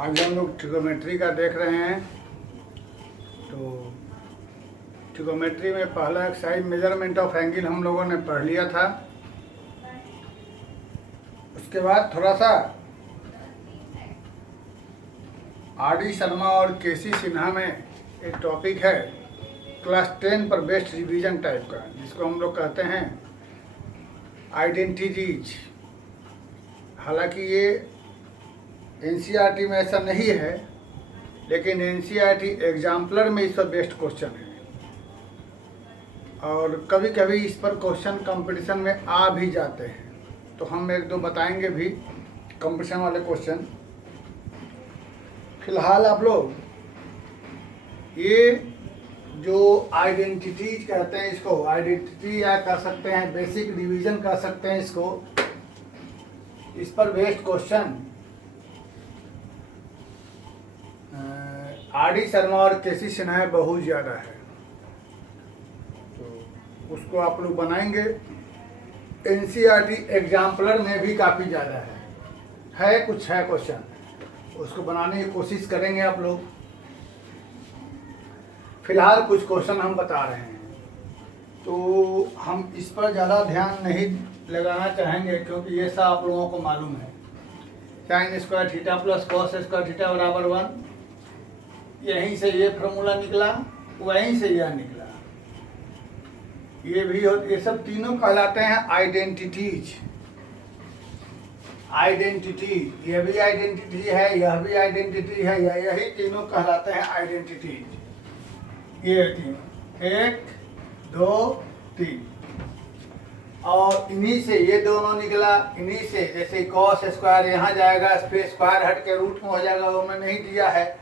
आज हम लोग ट्रिगोमेट्री का देख रहे हैं। तो ट्रिगोमेट्री में पहला एक्सरसाइज मेजरमेंट ऑफ एंगल हम लोगों ने पढ़ लिया था। उसके बाद थोड़ा सा आर.डी. शर्मा और के.सी. सिन्हा में एक टॉपिक है क्लास 10 पर बेस्ट रिवीजन टाइप का, जिसको हम लोग कहते हैं आइडेंटिटीज। हालांकि ये एनसीईआरटी में ऐसा नहीं है, लेकिन एनसीईआरटी एग्जाम्पलर में इस पर बेस्ट क्वेश्चन है और कभी कभी इस पर क्वेश्चन कंपटीशन में आ भी जाते हैं। तो हम एक दो बताएंगे भी कंपटीशन वाले क्वेश्चन। फिलहाल आप लोग ये जो आइडेंटिटीज कहते हैं, इसको आइडेंटिटी या कर सकते हैं बेसिक डिवीजन कर सकते हैं इसको। इस पर बेस्ड क्वेश्चन आर.डी. शर्मा और के.सी. सिन्हा में बहुत ज़्यादा है, तो उसको आप लोग बनाएंगे। एनसीईआरटी एग्जाम्पलर में भी काफ़ी ज़्यादा है कुछ है क्वेश्चन, उसको बनाने की कोशिश करेंगे आप लोग। फिलहाल कुछ क्वेश्चन हम बता रहे हैं, तो हम इस पर ज़्यादा ध्यान नहीं लगाना चाहेंगे क्योंकि ये सब आप लोगों को मालूम है। Sign square theta plus cos square theta बराबर 1, यहीं से ये फॉर्मूला निकला, वहीं से यह निकला। ये सब तीनों कहलाते हैं आइडेंटिटीज। आइडेंटिटी, ये भी आइडेंटिटी है, यह भी आइडेंटिटी है, यही तीनों कहलाते हैं आइडेंटिटीज। ये तीनों 1 2 3, और इन्हीं से ये दोनों निकला। इन्हीं से जैसे कॉस स्क्वायर यहाँ जाएगा, फिर स्क्वायर हट के रूट में हो जाएगा, वो मैंने नहीं दिया है।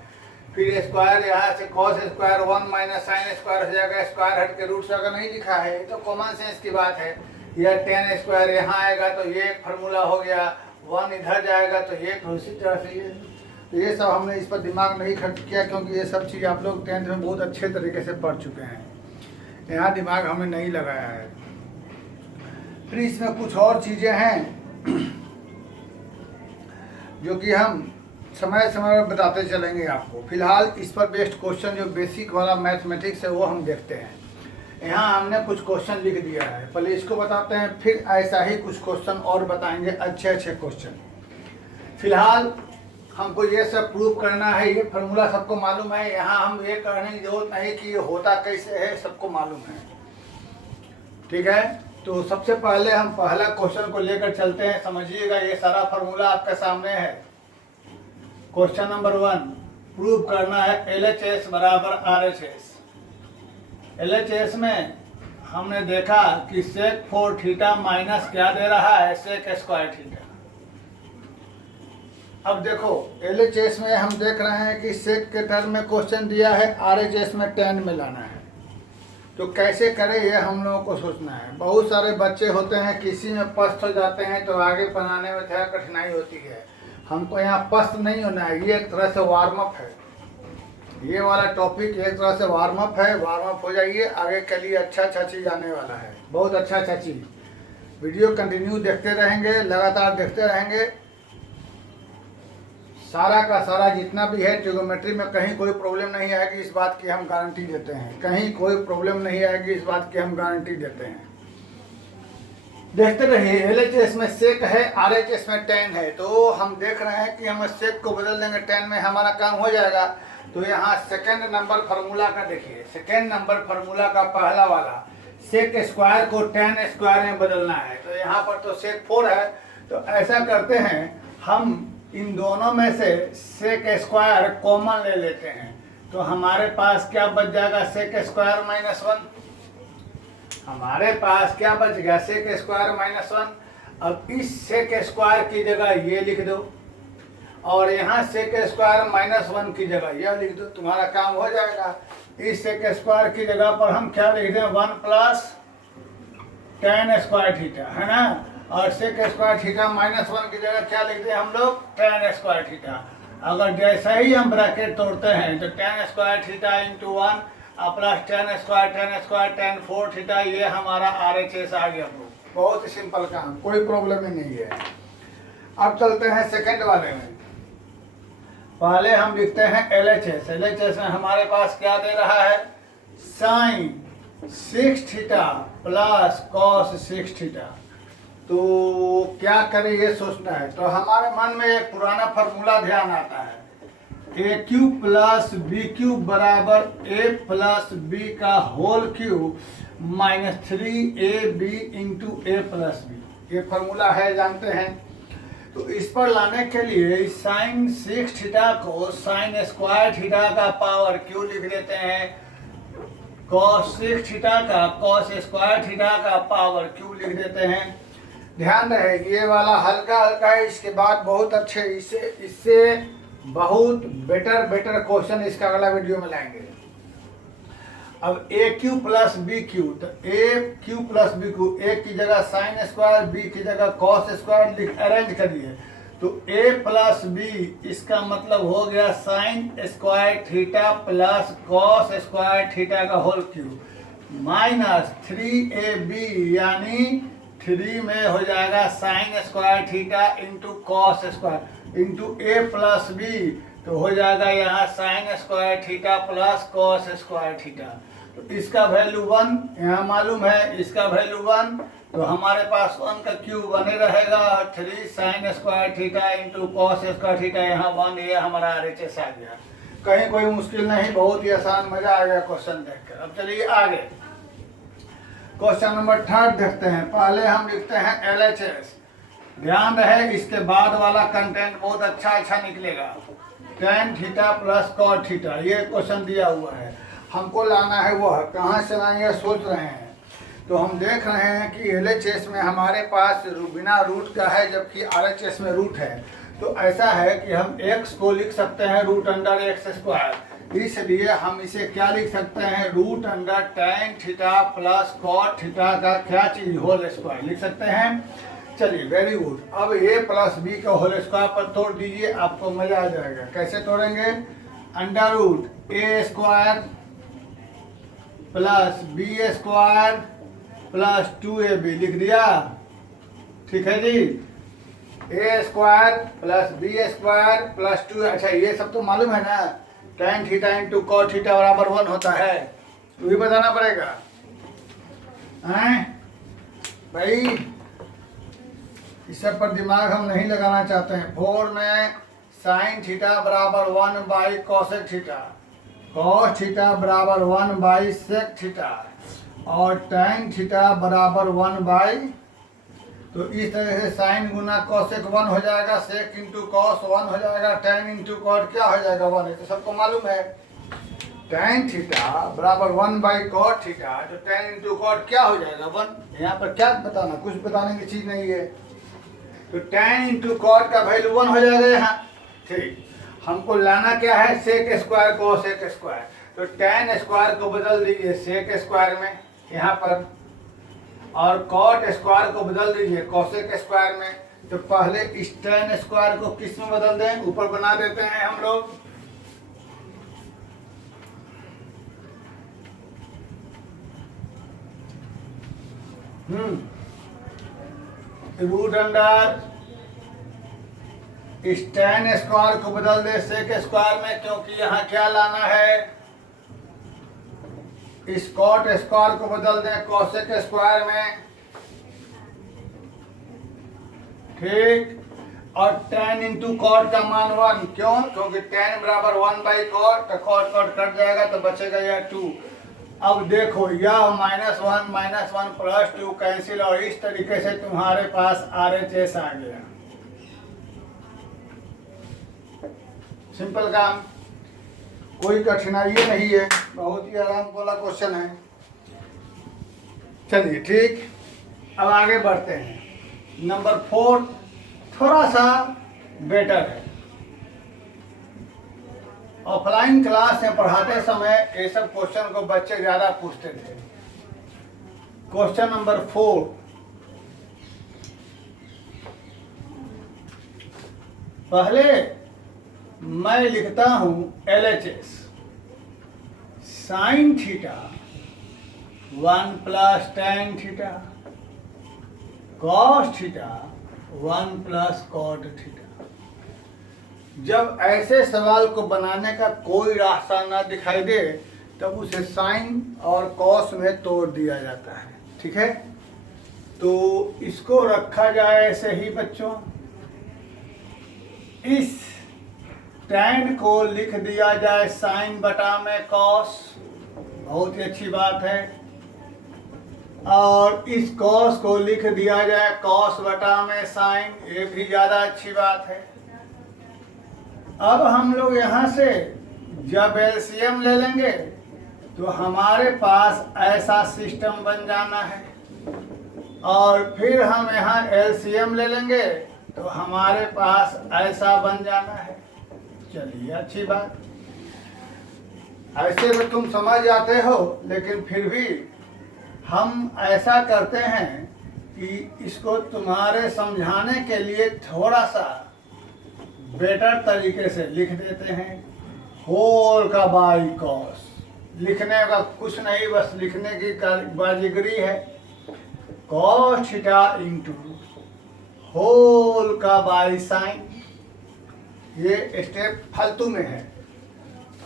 फिर स्क्वायर यहाँ से cos square 1 minus sine square हो जाएगा, स्क्वायर हट के रूट से अगर नहीं लिखा है तो कॉमन सेंस की बात है। यह टेन स्क्वायर यहाँ आएगा तो ये एक फार्मूला हो गया, 1 इधर जाएगा तो ये उसी तरह से ये सब हमने इस पर दिमाग नहीं खर्च किया क्योंकि ये सब चीज़ आप लोग 10th में बहुत अच्छे तरीके से पढ़ चुके हैं। यहाँ दिमाग हमने नहीं लगाया है। फिर इसमें कुछ और चीज़ें हैं जो कि हम समय समय पर बताते चलेंगे आपको। फिलहाल इस पर बेस्ड क्वेश्चन जो बेसिक वाला मैथमेटिक्स है वो हम देखते हैं। यहाँ हमने कुछ क्वेश्चन लिख दिया है, पहले इसको बताते हैं, फिर ऐसा ही कुछ क्वेश्चन और बताएंगे, अच्छे अच्छे क्वेश्चन। फिलहाल हमको ये सब प्रूव करना है। ये फार्मूला सबको मालूम है, यहाँ हम ये करने की जरूरत नहीं कि ये होता कैसे है, सबको मालूम है। ठीक है, तो सबसे पहले हम पहला क्वेश्चन को लेकर चलते हैं। समझिएगा, ये सारा फार्मूला आपके सामने है। क्वेश्चन नंबर 1 प्रूव करना है LHS बराबर RHS। LHS में हमने देखा कि सेक 4 थीटा माइनस क्या दे रहा है, सेक स्क्वायर थीटा। अब देखो LHS में हम देख रहे हैं कि सेक के टर्म में क्वेश्चन दिया है, RHS में tan में लाना है। तो कैसे करें ये हम लोगों को सोचना है। बहुत सारे बच्चे होते हैं किसी में पस्त हो जाते हैं तो आगे बनाने में थोड़ा कठिनाई होती है। हमको यहाँ पस्त नहीं होना है, ये एक तरह से वार्म अप है। ये वाला टॉपिक एक तरह से वार्म अप है। वार्म अप हो जाइए, आगे के लिए अच्छा चीज़ आने वाला है, बहुत अच्छा चीज़। वीडियो कंटिन्यू देखते रहेंगे, लगातार देखते रहेंगे। सारा का सारा जितना भी है ट्रिगोमेट्री में कहीं कोई प्रॉब्लम नहीं आएगी, इस बात की हम गारंटी देते हैं। कहीं कोई प्रॉब्लम नहीं आएगी, इस बात की हम गारंटी देते हैं। देखते रहिए। LHS में सेक है, RHS में tan है, तो हम देख रहे हैं कि हम सेक को बदल देंगे tan में, हमारा काम हो जाएगा। तो यहाँ सेकेंड नंबर फार्मूला का देखिए, सेकेंड नंबर फार्मूला का पहला वाला सेक स्क्वायर को tan स्क्वायर में बदलना है। तो यहाँ पर तो सेक 4 है, तो ऐसा करते हैं हम इन दोनों में से सेक स्क्वायर कॉमन ले लेते हैं। तो हमारे पास क्या बच जाएगा, सेक स्क्वायर माइनस 1। हमारे पास क्या बच गया, सेक स्क्वायर माइनस 1। अब इस सेक स्क्वायर की जगह ये लिख दो और यहाँ सेक स्क्वायर माइनस 1 की जगह यह लिख दो, तुम्हारा काम हो जाएगा। इस सेक स्क्वायर की जगह पर हम क्या लिख दें, 1 प्लस tan स्क्वायर थीटा, है ना। और सेक स्क्वायर थीटा माइनस 1 की जगह क्या लिख दें हम लोग, tan स्क्वायर थीटा। अगर जैसा ही हम ब्रैकेट तोड़ते हैं तो tan square theta into 1 plus tan square tan 4 theta, ये हमारा RHS आ गया। बहुत ही सिंपल काम, कोई प्रॉब्लम ही नहीं है। अब चलते हैं सेकंड वाले में। पहले हम लिखते हैं LHS। LHS में हमारे पास क्या दे रहा है, sine 6 theta plus cos 6 theta. तो क्या करें ये सोचना है। तो हमारे मन में एक पुराना फार्मूला ध्यान आता है, A cube plus B cube बराबर ए प्लस बी का whole cube minus 3ab into A plus B. ये फार्मूला है, जानते हैं। तो इस पर लाने के लिए साइन 6 थीटा को साइन स्क्वायर थीटा का पावर क्यू लिख देते हैं, कॉस 6 थीटा का कॉस स्क्वायर थीटा का पावर क्यू लिख देते हैं। ध्यान रहे ये वाला हल्का हल्का है, इसके बाद बहुत अच्छे इससे बहुत बेटर क्वेश्चन इसका अगला वीडियो में लाएंगे। अब ए क्यू प्लस बी क्यू, तो ए क्यू प्लस बी क्यू, ए की जगह साइन स्क्वायर, बी की जगह कॉस स्क्वायर अरेंज करिए। तो ए प्लस बी इसका मतलब हो गया sine square theta plus cos square theta का होल क्यूब माइनस 3ab, यानी 3 में हो जाएगा sine square theta into cos square into A plus B, तो हो जाएगा यहाँ sine square theta plus cos square theta. तो इसका वैल्यू 1 यहाँ मालूम है, इसका वैल्यू 1, तो हमारे पास 1 का क्यूब बने रहेगा। 3 sign square theta into cos square theta, यहाँ 1, ये हमारा RHS आ गया। कहीं कोई मुश्किल नहीं, बहुत ही आसान, मजा आ गया क्वेश्चन देखकर। अब चलिए आगे क्वेश्चन नंबर 3 देखते हैं। पहले हम लिखते हैं LHS। ध्यान रहे इसके बाद वाला कंटेंट बहुत अच्छा निकलेगा। tan theta plus cot theta, ये क्वेश्चन दिया हुआ है, हमको लाना है। वह कहाँ से लाएंगे सोच रहे हैं। तो हम देख रहे हैं कि LHS में हमारे पास बिना रूट का है, जबकि RHS में रूट है। तो ऐसा है कि हम x को लिख सकते हैं रूट अंडर एक्स स्क्वायर, इसलिए हम इसे क्या लिख सकते हैं, root under tan theta plus cot theta का क्या चीज, होल स्क्वायर लिख सकते हैं। चलिए वेरी गुड। अब a प्लस बी का होल स्क्वायर पर तोड़ दीजिए, आपको मजा आ जाएगा। कैसे तोड़ेंगे, under root A square plus B square plus 2ab लिख दिया, ठीक है जी। A square plus B square plus 2, अच्छा ये सब तो मालूम है ना, tan theta into cot theta बराबर 1 होता है, तो भी बताना पड़ेगा हैं भाई। इस सब पर दिमाग हम नहीं लगाना चाहते हैं। 4 में साइन थीटा बराबर 1 by cosec theta, cos theta बराबर 1 बाई सेक थीटा, और tan थीटा बराबर 1 बाई, तो इस तरह से साइन गुना कॉसेक 1 हो जाएगा, सेक इंटू कॉस 1 हो जाएगा, tan इंटू कॉट क्या हो जाएगा 1 है, तो सबको मालूम है। tan थीटा बराबर 1 बाई कॉट थीटा, तो tan इंटू कॉट क्या हो जाएगा 1। यहाँ पर क्या बताना, कुछ बताने की चीज नहीं है। तो tan इंटू कॉट का वैल्यू 1 हो जाएगा यहाँ, ठीक। हमको लाना क्या है, सेक स्क्वायर कोसेक स्क्वायर, तो tan स्क्वायर को बदल दीजिए सेक स्क्वायर में यहाँ पर, और कॉट स्क्वायर को बदल दीजिए कोसेक स्क्वायर में। तो पहले इस tan स्क्वायर को किस में बदल दें, ऊपर बना देते हैं हम लोग। रूट अंडर इस tan स्क्वायर को बदल दे सेक स्क्वायर में, क्योंकि यहाँ क्या लाना है, इस कॉट स्क्वायर को बदल दें कोसेक स्क्वायर में, ठीक। और tan इंटू कॉट का मान 1, क्यों, क्योंकि tan बराबर 1 बाई कॉट, तो कॉट कट जाएगा तो बचेगा यह 2। अब देखो यह -1 प्लस 2 कैंसिल, और इस तरीके से तुम्हारे पास RHS आ गया। सिंपल काम, कोई कठिनाई नहीं है, बहुत ही आराम वाला क्वेश्चन है। चलिए ठीक, अब आगे बढ़ते हैं। नंबर 4 थोड़ा सा बेटर है। ऑफलाइन क्लास में पढ़ाते समय ये सब क्वेश्चन को बच्चे ज्यादा पूछते थे। क्वेश्चन नंबर 4, पहले मैं लिखता हूं LHS sine theta 1 plus tan theta, cos theta 1 plus cot theta. जब ऐसे सवाल को बनाने का कोई रास्ता ना दिखाई दे तब उसे साइन और कॉस में तोड़ दिया जाता है। ठीक है, तो इसको रखा जाए ऐसे ही बच्चों। इस tan को लिख दिया जाए साइन बटा में कॉस, बहुत ही अच्छी बात है। और इस कॉस को लिख दिया जाए कॉस बटा में साइन, ये भी ज़्यादा अच्छी बात है। अब हम लोग यहाँ से जब एलसीएम ले लेंगे तो हमारे पास ऐसा सिस्टम बन जाना है, और फिर हम यहाँ एलसीएम ले लेंगे तो हमारे पास ऐसा बन जाना है। चलिए अच्छी बात, ऐसे तो तुम समझ जाते हो, लेकिन फिर भी हम ऐसा करते हैं कि इसको तुम्हारे समझाने के लिए थोड़ा सा बेटर तरीके से लिख देते हैं। होल का बाई कॉस, लिखने का कुछ नहीं, बस लिखने की बाजीगरी है। कॉस थीटा इंटू होल का बाई साइन, ये स्टेप फालतू में है।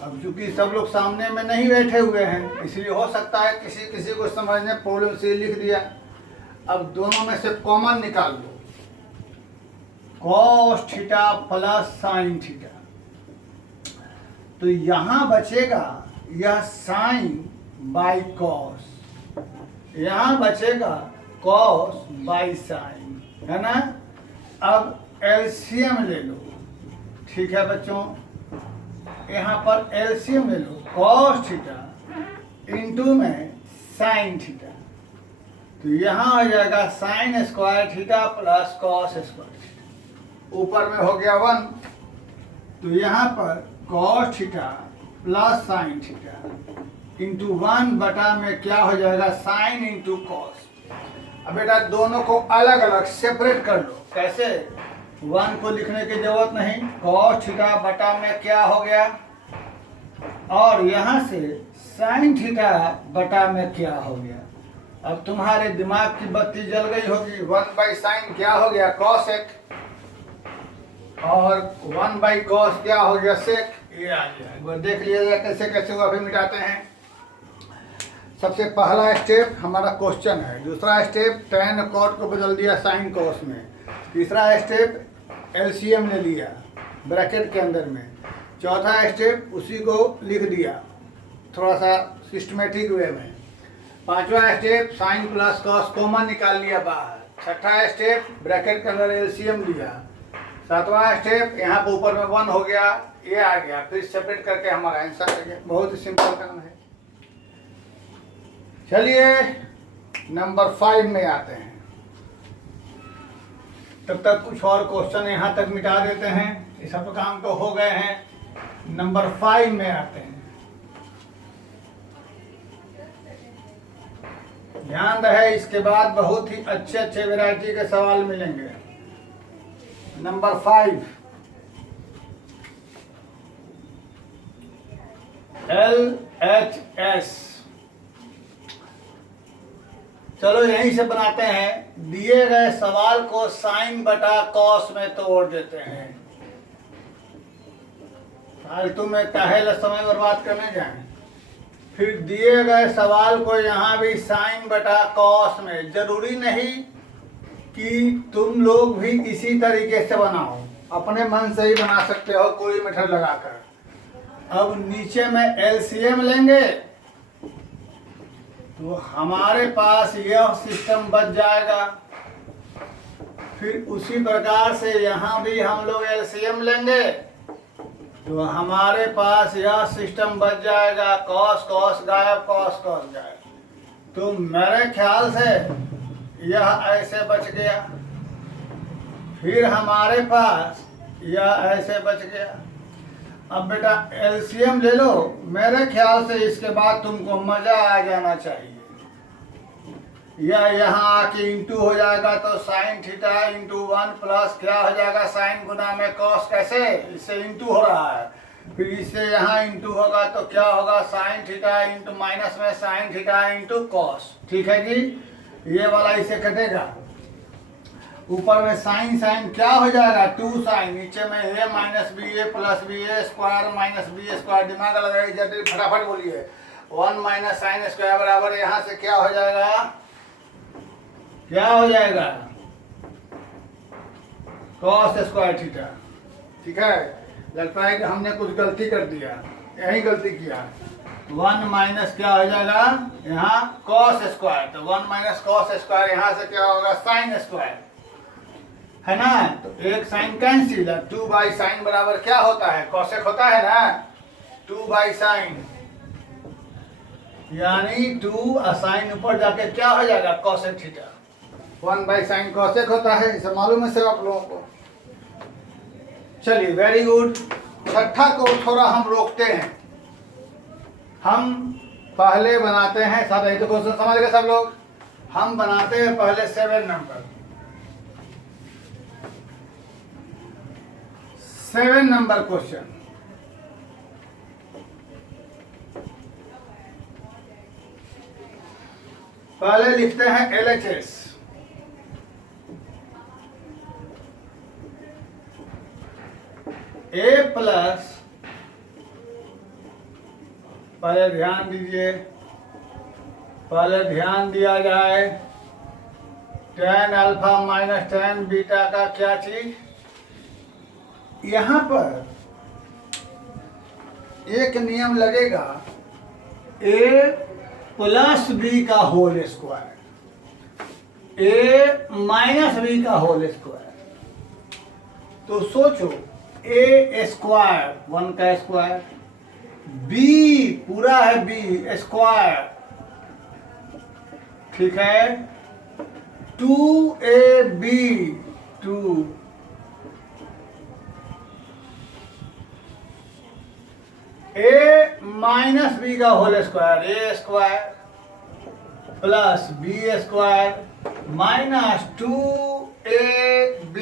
अब चूंकि सब लोग सामने में नहीं बैठे हुए हैं, इसलिए हो सकता है किसी किसी को समझने प्रॉब्लम से लिख दिया। अब दोनों में से कॉमन निकाल लो, cos theta plus sine theta, तो यहाँ बचेगा यह साइन बाई कॉस, यहाँ बचेगा कॉस बाई साइन, है ना। अब एलसीएम ले लो। ठीक है बच्चों, यहाँ पर एलसीएम ले लो, कॉस थीटा इंटू में साइन थीटा, तो यहाँ आ जाएगा sine square theta plus cos square theta, ऊपर में हो गया 1, तो यहाँ पर cos theta plus sine theta into 1 बटा में क्या हो जाएगा साइन इंटू कॉस। अब बेटा दोनों को अलग अलग सेपरेट कर लो। कैसे? 1 को लिखने की जरूरत नहीं, कॉस थीटा बटा में क्या हो गया, और यहाँ से साइन थीटा बटा में क्या हो गया। अब तुम्हारे दिमाग की बत्ती जल गई होगी। 1 बाई साइन क्या हो गया, कॉस एक, और 1 बाई कॉस क्या हो गया, सेक। ये आ गया, वो देख लिया कैसे कैसे वो अभी मिटाते हैं। सबसे पहला स्टेप हमारा क्वेश्चन है, दूसरा स्टेप tan कॉट को बदल दिया साइन कॉस में, तीसरा स्टेप एलसीएम ले लिया ब्रैकेट के अंदर में, चौथा स्टेप उसी को लिख दिया थोड़ा सा सिस्टमेटिक वे में, पांचवा step sine plus cos common निकाल लिया बाहर, छठा स्टेप ब्रैकेट के अंदर एलसीएम लिया, सातवां स्टेप यहाँ पर ऊपर में 1 हो गया, ये आ गया, फिर सेपरेट करके हमारा आंसर आ गया। बहुत ही सिंपल काम है। चलिए नंबर 5 में आते हैं। तब तक कुछ और क्वेश्चन यहाँ तक मिटा देते हैं, ये सब काम तो हो गए हैं। नंबर 5 में आते हैं। ध्यान रहे, इसके बाद बहुत ही अच्छे अच्छे वैरायटी के सवाल मिलेंगे। Number 5, LHS। चलो यहीं से बनाते हैं। दिए गए सवाल को साइन बटा कॉस में तोड़ देते हैं। फालतू में काहे समय बर्बाद करने जाएं। फिर दिए गए सवाल को यहाँ भी साइन बटा कॉस में, जरूरी नहीं कि तुम लोग भी इसी तरीके से बनाओ, अपने मन से ही बना सकते हो कोई मेथड लगाकर। अब नीचे में एलसीएम लेंगे तो हमारे पास यह सिस्टम बच जाएगा। फिर उसी प्रकार से यहाँ भी हम लोग एलसीएम लेंगे तो हमारे पास यह सिस्टम बच जाएगा। कॉस कॉस गायब, कॉस कॉस गायब। तो मेरे ख्याल से यह ऐसे बच गया, फिर हमारे पास यह ऐसे बच गया। अब बेटा एलसीएम ले लो। मेरे ख्याल से इसके बाद तुमको मजा आ जाना चाहिए। यह यहाँ आके इंटू हो जाएगा तो साइन थीटा इंटू 1 प्लस क्या हो जाएगा साइन गुना में कॉस। कैसे? इससे इंटू हो रहा है, फिर इससे यहाँ इंटू होगा तो क्या होगा साइन थीटा इंटू माइनस में साइन थीटा इंटू कॉस। ठीक है जी, ये वाला इसे कटेगा। ऊपर में साइन साइन क्या हो जाएगा 2 साइन, नीचे में a minus b a plus b a square minus b square, दिमाग लगाइए जल्दी फटाफट बोलिए। 1 माइनस साइन स्क्वायर बराबर यहाँ से क्या हो जाएगा, क्या हो जाएगा कॉस स्क्वायर थीटा। ठीक है, लगता है कि हमने कुछ गलती कर दिया, यही गलती किया। 1 माइनस क्या हो जाएगा यहाँ कॉस स्क्वायर, तो 1 माइनस कॉस स्क्वायर यहाँ से क्या होगा साइन स्क्वायर, है ना। तो एक साइन कैंसिल है, 2 बाई साइन बराबर क्या होता है कॉसेक होता है ना, 2 बाई साइन, यानी 2 साइन ऊपर जाके क्या हो जाएगा cosec theta. 1 by sine cosec होता है, इसे मालूम है सब आप लोगों को। चलिए वेरी गुड। छठा को थोड़ा हम रोकते हैं, हम पहले बनाते हैं, सब एक क्वेश्चन समझ गए सब लोग। हम बनाते हैं पहले 7 नंबर, 7 नंबर क्वेश्चन। पहले लिखते हैं LHS। A प्लस, पहले ध्यान दीजिए, पहले ध्यान दिया जाए, tan alpha minus tan beta का क्या चीज, यहां पर एक नियम लगेगा a प्लस बी का whole square, a minus b का होल स्क्वायर। तो सोचो a स्क्वायर 1 का स्क्वायर, b पूरा है b स्क्वायर, ठीक है, 2ab 2, a माइनस बी का whole square, a square plus B square minus 2ab।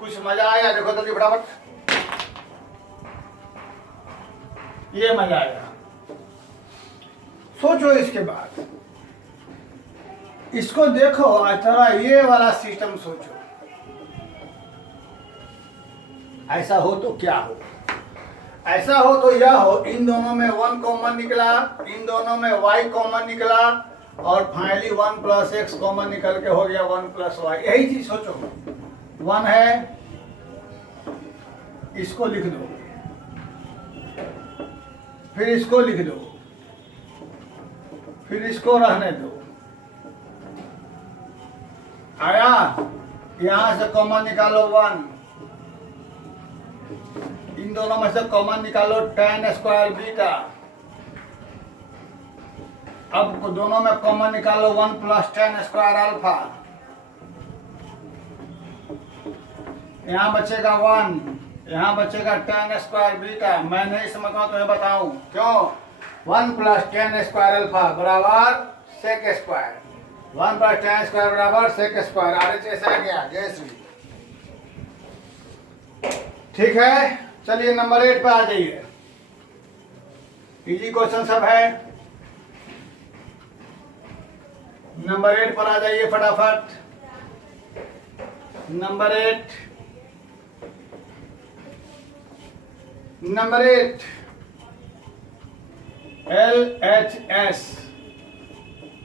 कुछ मजा आया, देखो जल्दी फटाफट, ये मजा आया। सोचो इसके बाद, इसको देखो थोड़ा ये वाला सिस्टम सोचो, ऐसा हो तो क्या हो, ऐसा हो तो यह हो, इन दोनों में 1 कॉमन निकला, इन दोनों में y कॉमन निकला, और फाइनली 1 प्लस एक्स कॉमन निकल के हो गया 1 प्लस वाई। यही चीज सोचो, 1 है, इसको लिख दो, फिर इसको लिख दो, फिर इसको रहने दो, आया, यहां से कॉमन निकालो 1, इन दोनों में से कॉमन निकालो tan स्क्वायर बीटा, अब दोनों में कॉमन निकालो 1 प्लस tan स्क्वायर अल्फा, यहाँ बचेगा 1, यहाँ बचेगा tan स्क्वायर बीटा। मैं नहीं समझता तो मैं बताऊं क्यों, 1 प्लस tan स्क्वायर अल्फा बराबर sec square, 1 plus tan square बराबर सेक स्क्वायर, RHS आ गया, जय श्री। ठीक है, चलिए नंबर 8 पे आ जाइए, इजी क्वेश्चन सब है, नंबर 8 पर आ जाइए फटाफट। Number 8, number 8 LHS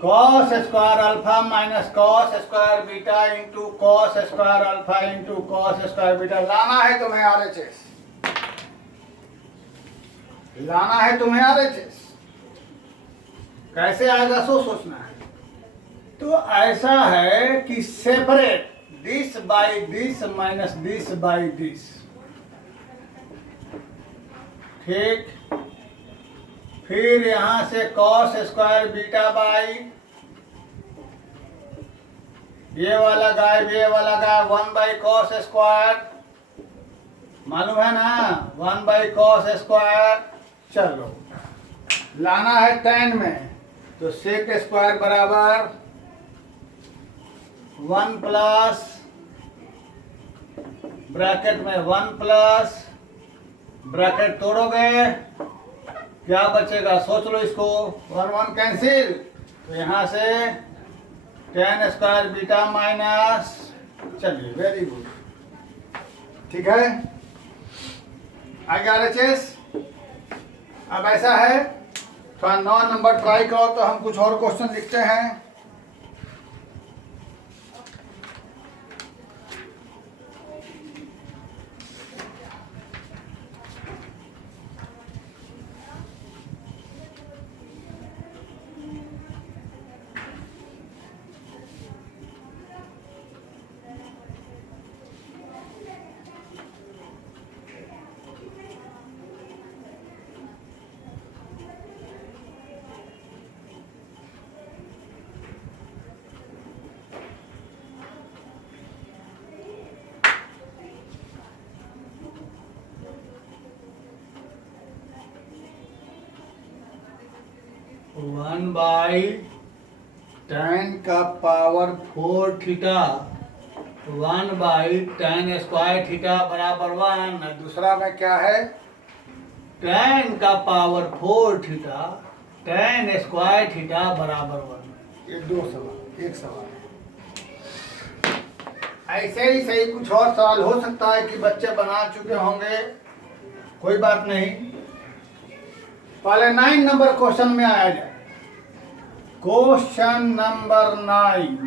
cos square alpha minus cos square beta into cos square alpha into cos square beta. लाना है तुम्हें RHS, लाना है तुम्हें RHS, कैसे आएगा सो सोचना है। तो ऐसा है कि separate this by this minus this by this, ठीक, फिर यहां से कॉस स्क्वायर बीटा बाई, ये वाला गायब, ये वाला गायब, 1 बाई कॉस स्क्वायर, मालूम है ना 1 बाई कॉस स्क्वायर। चलो लाना है tan में, तो सेक स्क्वायर बराबर 1 प्लस, ब्रैकेट में 1 प्लस, ब्रैकेट तोड़ोगे क्या बचेगा सोच लो इसको, 1 1 कैंसिल, तो यहां से tan स्क्वायर बीटा माइनस, चलिए वेरी गुड, ठीक है। आगे RHS। अब ऐसा है, थोड़ा 9 नंबर ट्राई करो तो हम कुछ और क्वेश्चन लिखते हैं। वन बाई 10 का power 4 theta 1 by 10 square theta बराबर 1। दूसरा में क्या है, 10 का पावर 4 थीटा 10 स्क्वायर थीटा बराबर 1। ये 2 सवाल, एक सवाल है। ऐसे ही सही कुछ और सवाल हो सकता है कि बच्चे बना चुके होंगे, कोई बात नहीं। पहले 9 नंबर क्वेश्चन में आया जाए। क्वेश्चन नंबर 9,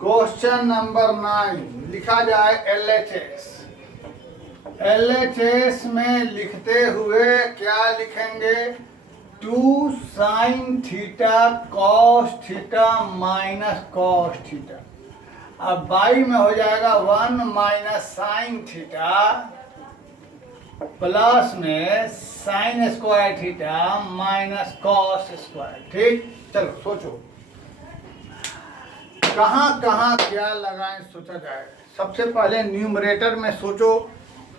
क्वेश्चन नंबर 9 लिखा जाए LHS। LHS में लिखते हुए क्या लिखेंगे, 2 sine theta cos theta minus cos theta. अब बाई में हो जाएगा 1 माइनस साइन थीटा प्लस में sign square theta minus cos square. ठीक, चलो सोचो कहाँ कहाँ क्या लगाएं, सोचा जाए। सबसे पहले न्यूमरेटर में सोचो,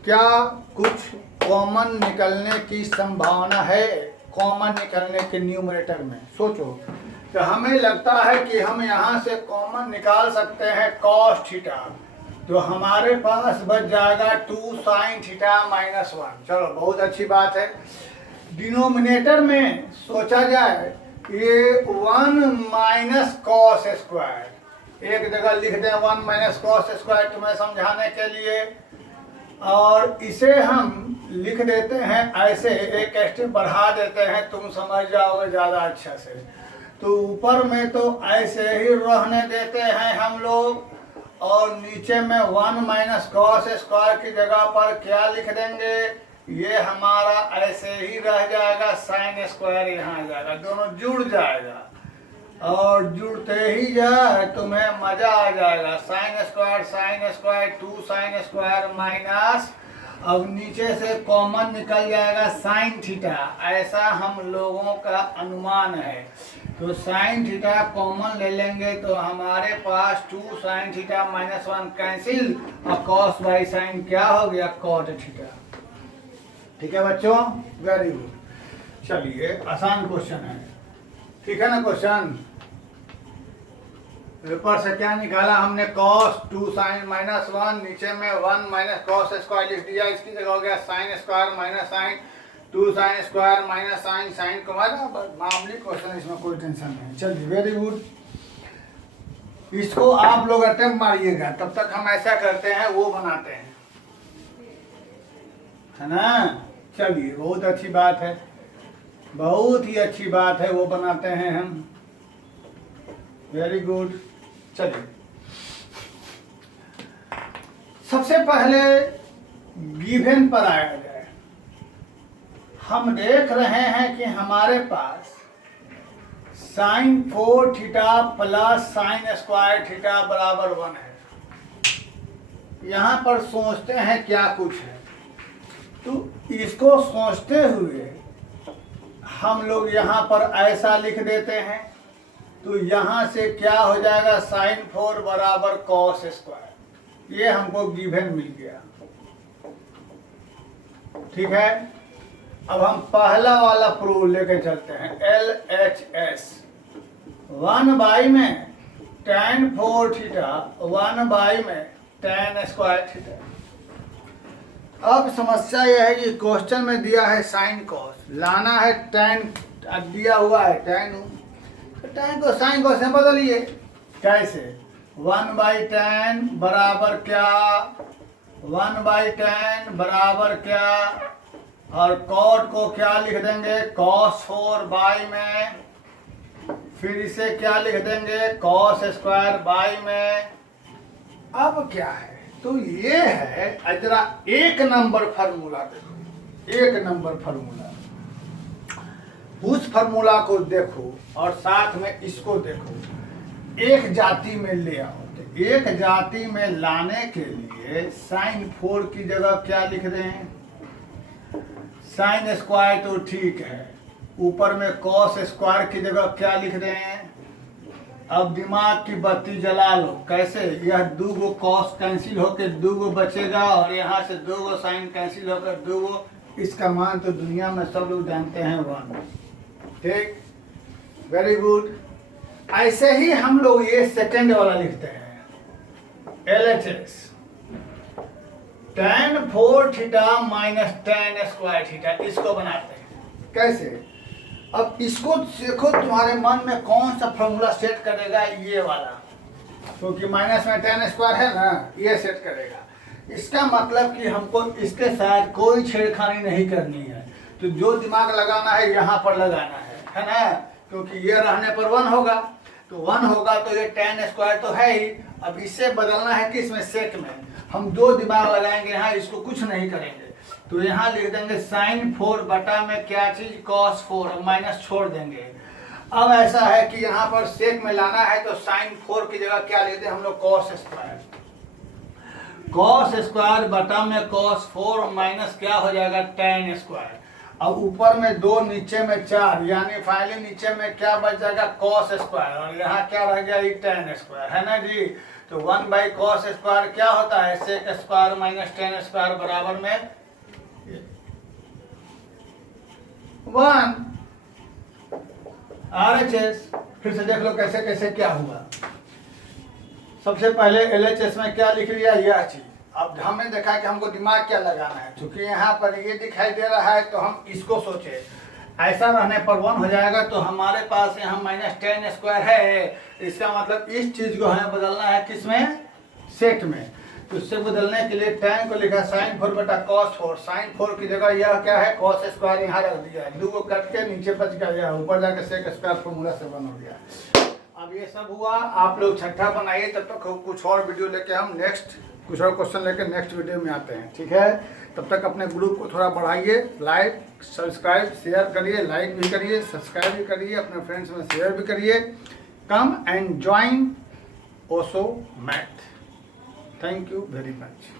क्या कुछ कॉमन निकलने की संभावना है। कॉमन निकलने के न्यूमरेटर में सोचो, तो हमें लगता है कि हम यहाँ से कॉमन निकाल सकते हैं कॉस थीटा, तो हमारे पास बच जाएगा 2 साइन थीटा माइनस 1। चलो बहुत अच्छी बात है। डिनोमिनेटर में सोचा जाए, ये 1 माइनस कॉस स्क्वायर, एक जगह लिख दें 1 माइनस कॉस स्क्वायर तुम्हें समझाने के लिए, और इसे हम लिख देते हैं ऐसे, एक स्टेप बढ़ा देते हैं, तुम समझ जाओगे ज़्यादा अच्छा से। तो ऊपर में तो ऐसे ही रहने देते हैं हम लोग, और नीचे में 1 माइनस कॉस स्क्वायर की जगह पर क्या लिख देंगे, ये हमारा ऐसे ही रह जाएगा, साइन स्क्वायर यहाँ आ जाएगा, दोनों जुड़ जाएगा। और जुड़ते ही जाए तुम्हें मजा आ जाएगा। Sine square 2 sine square minus, अब नीचे से कॉमन निकल जाएगा साइन थीटा, ऐसा हम लोगों का अनुमान है। तो साइन थीटा कॉमन ले लेंगे तो हमारे पास 2 साइन थीटा माइनस 1 कैंसिल, और कॉस बाई साइन क्या हो गया, कॉट थीटा। ठीक है बच्चों, वेरी गुड। चलिए आसान क्वेश्चन है, ठीक है ना। क्वेश्चन ऊपर से क्या निकाला हमने, कॉस 2 साइन माइनस 1, नीचे में 1 माइनस कॉस स्क्वायर लिख दिया, इसकी जगह हो गया sine square minus sine, 2 sine square minus sine, sine को मामूली क्वेश्चन, इसमें कोई टेंशन नहीं। चलिए वेरी गुड, इसको आप लोग अटेम्प्ट मारिएगा, तब तक हम ऐसा करते हैं, वो बनाते हैं, है ना। चलिए बहुत अच्छी बात है, बहुत ही अच्छी बात है, वो बनाते हैं हम। Very good. चलिए सबसे पहले गिवन पर आया जाए। हम देख रहे हैं कि हमारे पास sine 4 theta plus sine square theta बराबर 1 है। यहाँ पर सोचते हैं क्या कुछ है, तो इसको सोचते हुए हम लोग यहाँ पर ऐसा लिख देते हैं, तो यहाँ से क्या हो जाएगा, साइन 4 बराबर कॉस स्क्वायर, ये हमको गिवन मिल गया। ठीक है, अब हम पहला वाला प्रूफ लेके चलते हैं, LHS। 1 बाई में tan 4 थीटा 1 बाई में tan स्क्वायर थीटा। अब समस्या यह है कि क्वेश्चन में दिया है साइन कॉस, लाना है tan, अब दिया हुआ है tan को साइन को से बदलिए। कैसे, 1/10 बराबर क्या, 1/10 बराबर क्या, और कॉट को क्या लिख देंगे cos 4 बाई में, फिर इसे क्या लिख देंगे cos स्क्वायर बाई में। अब क्या है, तो ये है जरा एक नंबर फार्मूला देखो, एक नंबर फार्मूला, उस फार्मूला को देखो और साथ में इसको देखो, एक जाति में ले आओ। तो एक जाति में लाने के लिए sin 4 की जगह क्या लिख दें, sin स्क्वायर तो ठीक है, ऊपर में cos स्क्वायर की जगह क्या लिख दें। अब दिमाग की बत्ती जला लो, कैसे, यह 2 cos कैंसिल होकर 2 बचेगा और यहाँ से 2 sin कैंसिल होकर 2, इसका मान तो दुनिया में सब लोग जानते हैं 1। ठीक, वेरी गुड। ऐसे ही हम लोग ये सेकंड वाला लिखते हैं LHS, tan 4 theta minus tan square theta, इसको बनाते हैं कैसे। अब इसको देखो तुम्हारे मन में कौन सा फॉर्मूला सेट करेगा, ये वाला, क्योंकि माइनस में tan स्क्वायर है ना, ये सेट करेगा। इसका मतलब कि हमको इसके साथ कोई छेड़खानी नहीं करनी है, तो जो दिमाग लगाना है यहाँ पर लगाना है ना, क्योंकि ये रहने पर 1 होगा, तो 1 होगा तो ये tan स्क्वायर तो है ही। अब इससे बदलना है किसमें, सेक में। हम 2 दिमाग लगाएंगे यहाँ, इसको कुछ नहीं करेंगे, तो यहाँ लिख देंगे sin 4 बटा में क्या चीज cos 4, अब माइनस छोड़ देंगे। अब ऐसा है कि यहाँ पर सेक में लाना है, तो sin 4 की जगह क्या लेते हैं हम लोग cos स्क्वायर, cos स्क्वायर बटा में cos 4 माइनस क्या हो जाएगा tan स्क्वायर। अब ऊपर में 2 नीचे में 4, यानी फाइनली नीचे में क्या बच जाएगा cos स्क्वायर, और यहाँ क्या रह गया ये tan स्क्वायर, है ना जी। तो 1/cos स्क्वायर क्या होता है, sec square minus tan square बराबर में 1। RHS फिर से देख लो कैसे कैसे क्या हुआ। सबसे पहले LHS में क्या लिख लिया, यह चीज। अब हमने देखा कि हमको दिमाग क्या लगाना है, क्योंकि यहाँ पर ये दिखाई दे रहा है तो हम इसको सोचे, ऐसा रहने पर 1 हो जाएगा, तो हमारे पास यहाँ माइनस tan स्क्वायर है, इसका मतलब इस चीज को हमें बदलना है किसमें, सेक में। तो इससे बदलने के लिए tan को लिखा sin 4 बटा cos 4, sin 4 की जगह यह क्या है cos स्क्वायर यहाँ रख दिया है, 2 को कट के नीचे बच गया, ऊपर जाकर सेक स्क्वायर फॉर्मूला से बन हो गया। अब ये सब हुआ, आप लोग छठा बनाइए, तब तक कुछ और वीडियो लेके हम नेक्स्ट कुछ और क्वेश्चन लेकर नेक्स्ट वीडियो में आते हैं, ठीक है। तब तक अपने ग्रुप को थोड़ा बढ़ाइए, लाइक सब्सक्राइब शेयर करिए, लाइक भी करिए, सब्सक्राइब भी करिए, अपने फ्रेंड्स में शेयर भी करिए। Come and join Osho math. Thank you very much.